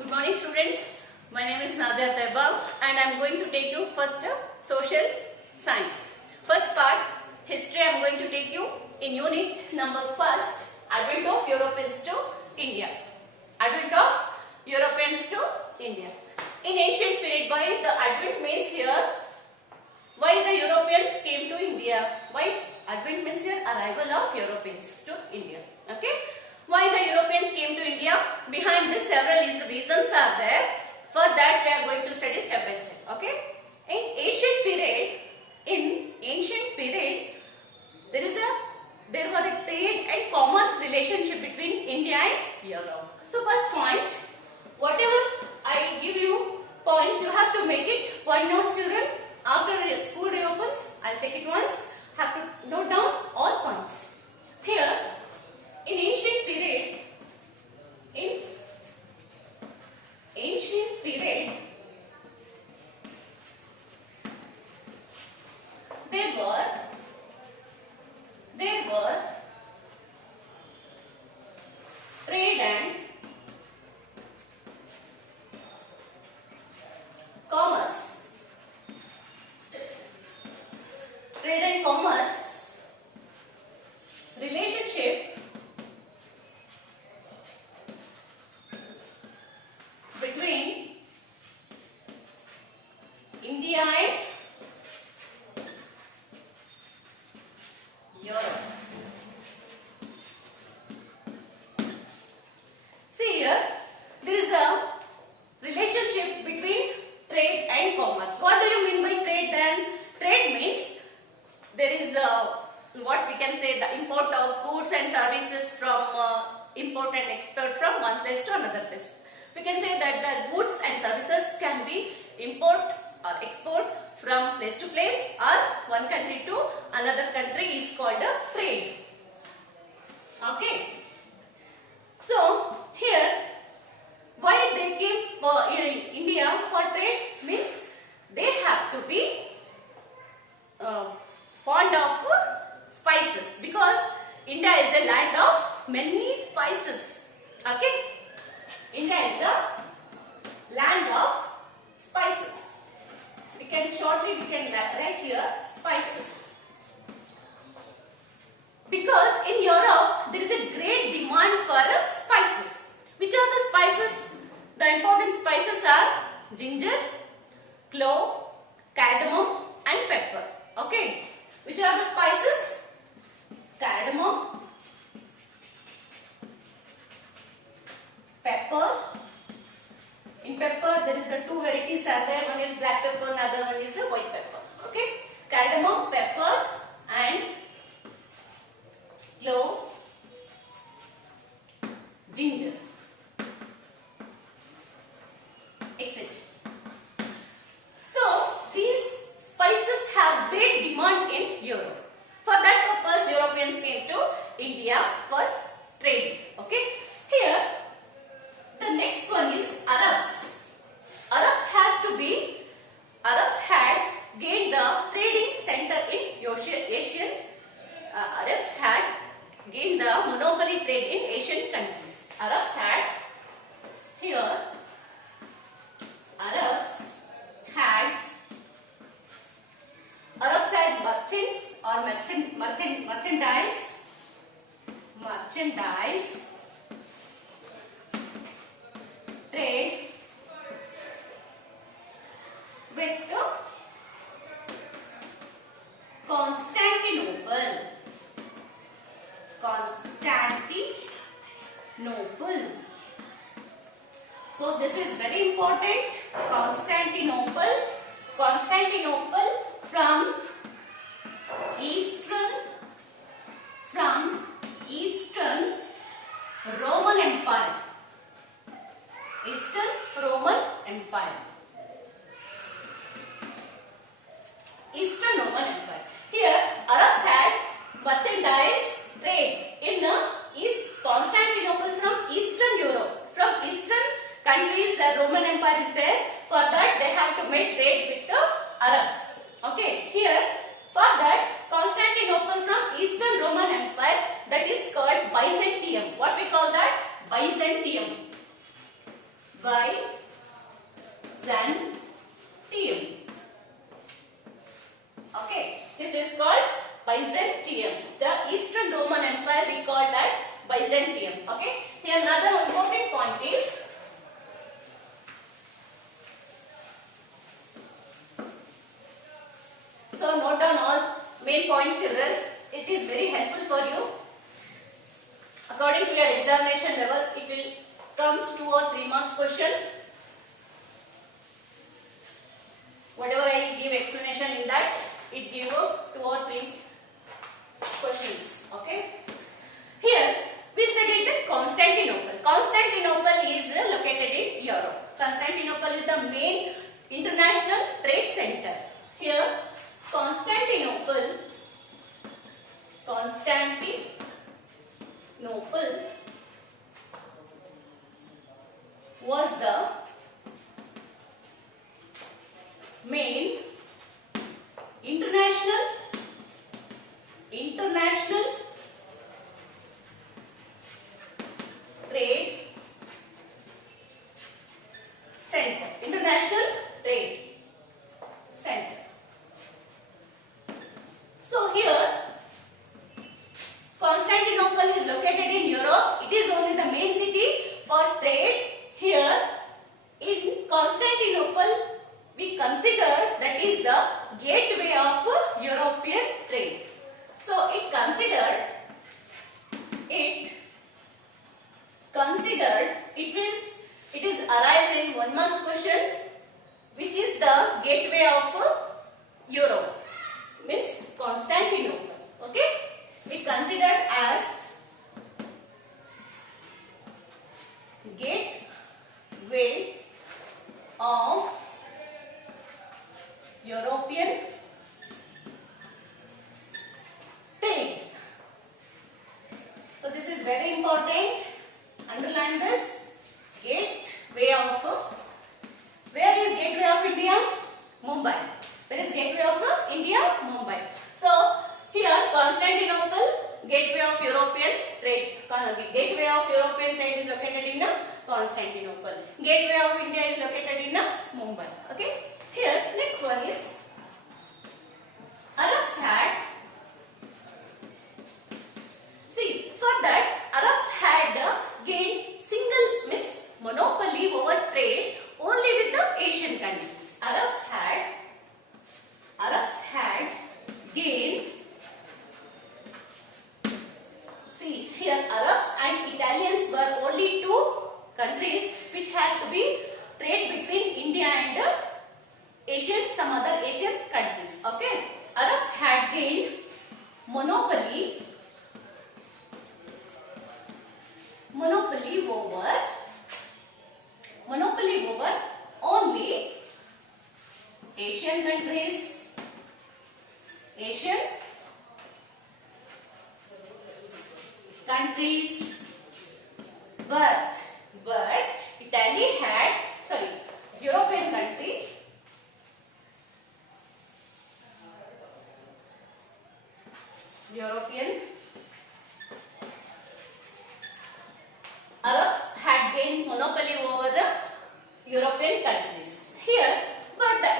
Good morning students. My name is Nazia Taiba and I am going to take you first social science. First part history I am going to take you in unit number first, advent of Europeans to India. Advent of Europeans to India. In ancient period, why the advent means here, why the Europeans came to India. Why advent means here arrival of Europeans to India. Okay. Why the Europeans came to India? Behind this several reasons are there. For that we are going to study step by step. Okay. In ancient period, there was a trade and commerce relationship between India and Europe. So first point, whatever I give you points, you have to make it point note student. After school reopens, I'll take it once. Have to note down all points. Here, in ancient period, there were trade and commerce. Trade and commerce relationship between India and Europe. See here, there is a relationship between trade and commerce. What do you mean by trade then? Trade means there is what we can say the import of goods and services from import and export from one place to another place. We can say that the goods and services can be import or export from place to place or one country to another country is called a trade. Okay. So here, why they came in India for trade means they have to be fond of spices because India is a land of many spices. Okay. India is a land of spices. We can write here spices. Because in Europe there is a great demand for spices. Which are the spices? The important spices are ginger, clove, cardamom and pepper. Okay. Which are the spices? Cardamom, pepper. In pepper there is a two varieties are there. One is black pepper, another one is a white pepper. Okay. Cardamom, pepper and clove, ginger, etc. So these spices have great demand in Europe. For that purpose, Europeans came to India for trade. Okay. Here, the next one is Arabs. Arabs had gained the trading center in Asian. Arabs had gained the monopoly trade in Asian countries. Arabs had merchants or merchandise trade with Constantinople. So this is very important. Constantinople from Eastern Roman Empire. Eastern Roman Empire. Here Arabs had merchandise trade in Constantinople from Eastern Europe. From Eastern countries the Roman Empire is there. For that they have to make trade with the Arabs. Okay. Here for that Constantinople from Eastern Roman Empire, that is called Byzantium. What we call that? Byzantium. Byzantium. Okay, this is called Byzantium. The Eastern Roman Empire we call that Byzantium. Okay, here another important point is so note down all main points, children. It is very helpful for you. According to your examination level, it will comes 2 or 3 marks question. Whatever I give explanation in that, it give you 2 or 3 questions. Okay. Here we studied the Constantinople. Constantinople is located in Europe. Constantinople is the main international trade center. Here Constantinople was the main international trade center. International trade center. So here Constantinople is located in Europe. It is only the main city for trade. Here in Constantinople we consider that is the gateway of European trade. So it means it is arise in 1 marks question, which is the gateway of Europe, means Constantinople. Okay, it considered as gateway of European trade. So this is very important. Underline this. Gateway of where is gateway of India? Mumbai. Where is gateway of India? Mumbai. So here Constantinople, gateway of European trade. Gateway of European trade is located in Constantinople. Gateway of India is located in Mumbai. Okay. Here next one is Arabs had. See, for that Arabs had gained single means monopoly over trade only with the Asian countries. Arabs had gained. See here, Arabs and Italians were only 2 countries which had to be trade between India and some other Asian countries. Okay, Arabs had gained monopoly over only Asian countries. But Italy had, European country. Arabs had gained monopoly over the European countries. Here, but the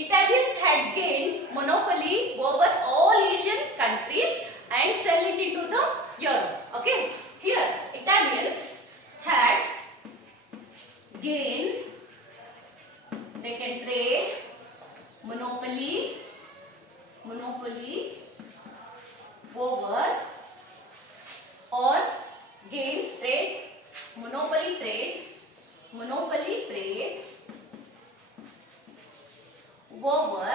Italians had gained monopoly over all Asian countries and sell it into the Europe. Okay, here Italians had gained, they can trade monopoly over or gain trade monopoly trade over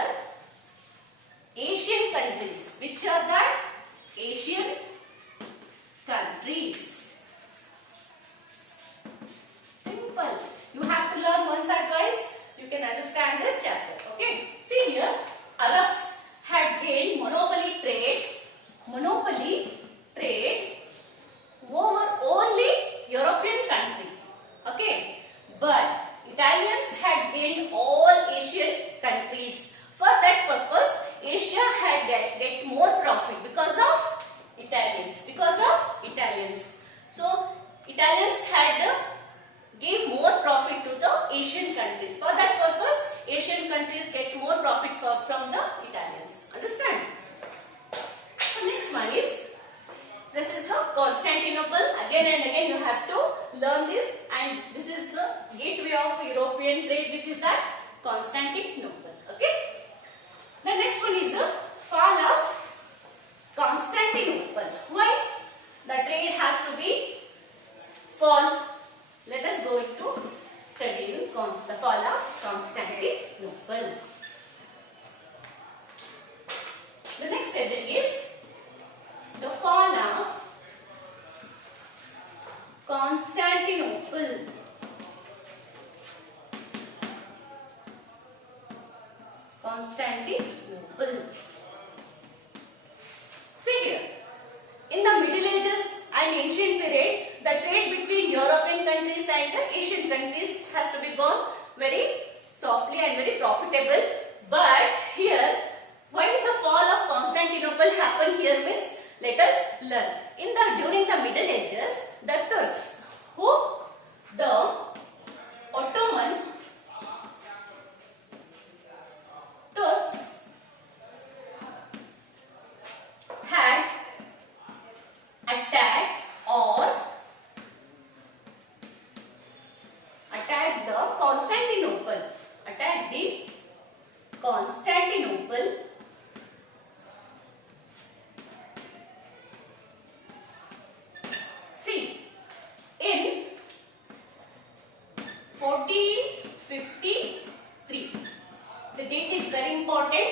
Asian countries. Which are that? Asian countries. Simple. You have to learn once or twice. You can understand this chapter. Okay. See here, Arabs had gained monopoly trade over only European country. Okay. But Italians had gained all Asian countries. For that purpose, Asia had countries get more profit from the Italians. Understand? So next one is, this is the Constantinople. Again and again you have to learn this, and this is the gateway of European trade, which is that Constantinople. Okay. The next one is the fall of Constantinople. Why the trade has to be fall? Let us go into studying the fall of Constantinople. The next heading is the fall of Constantinople. Constantinople. See here, in the Middle Ages and ancient period, the trade between European countries and Asian countries has to be gone very softly and very profitable. But here, why the fall of Constantinople happened here means, let us learn. During the Middle Ages, the Turks, the Ottoman Turks had attacked the Constantinople. Attacked the Constantinople. See, in 1453. The date is very important.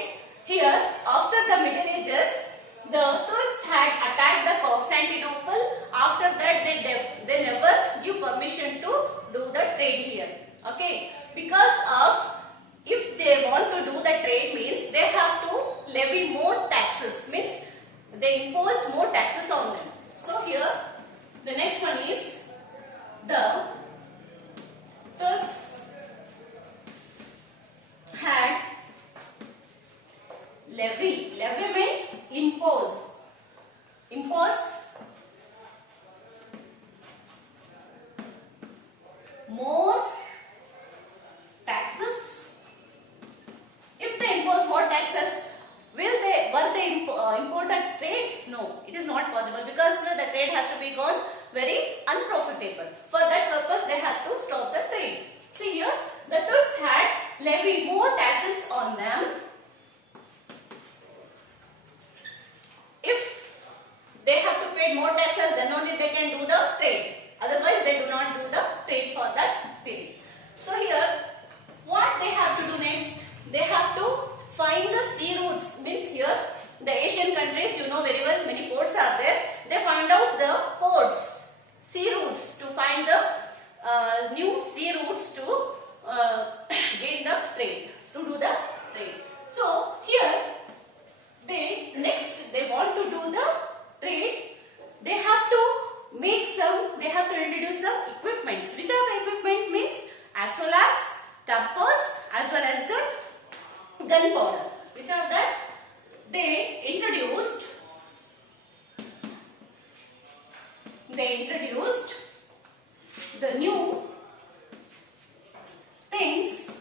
Here, after the Middle Ages, the Turks had attacked the Constantinople. After that, they never give permission to do the trade here. Okay, because of, if they want to do the trade means they have to levy more taxes, means they imposed more taxes on them. So here, the next one is the Turks had levy. Levy means impose. More taxes. If they impose more taxes, were they important trade? No, it is not possible, because the trade has to be gone very unprofitable. For that purpose, they have to stop the trade. See here, the Turks had levied more taxes on them. If they have to pay more taxes, then only they can do the trade. Otherwise, they do not do the trade for that period. So here, what they have to do next? They have to find the sea routes. Means here, the Asian countries, you know very well, many ports are there. They find out the ports, sea routes, to find the new sea routes to gain the trade, to do the trade. So here, they want to do the trade. They have to introduce some equipments. Which are the equipments? Means astrolabes, compass, as well as the gunpowder. Which are that? They introduced the new things.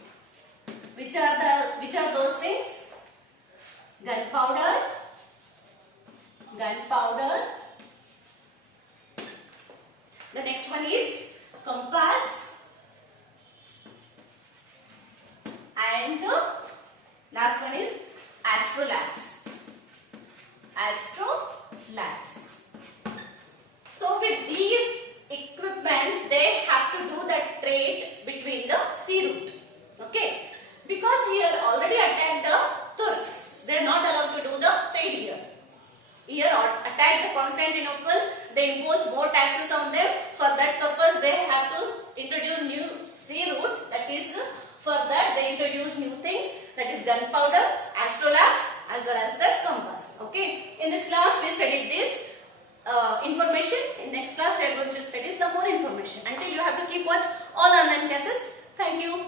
Which are those things? Gunpowder. The next one is compass, and the last one is astrolabes. So with these equipments, they have to do the trade between the sea route. Okay, because here already attacked the Turks, they are not allowed to do the trade here. Here attacked the Constantinople, they impose more taxes on them. For that purpose, they have to introduce new sea route. That is, for that they introduce new things. That is gunpowder, astrolabes, as well as the compass. Okay. In this class, we studied this information. In next class, we are going to study some more information. Until you have to keep watch all online classes. Thank you.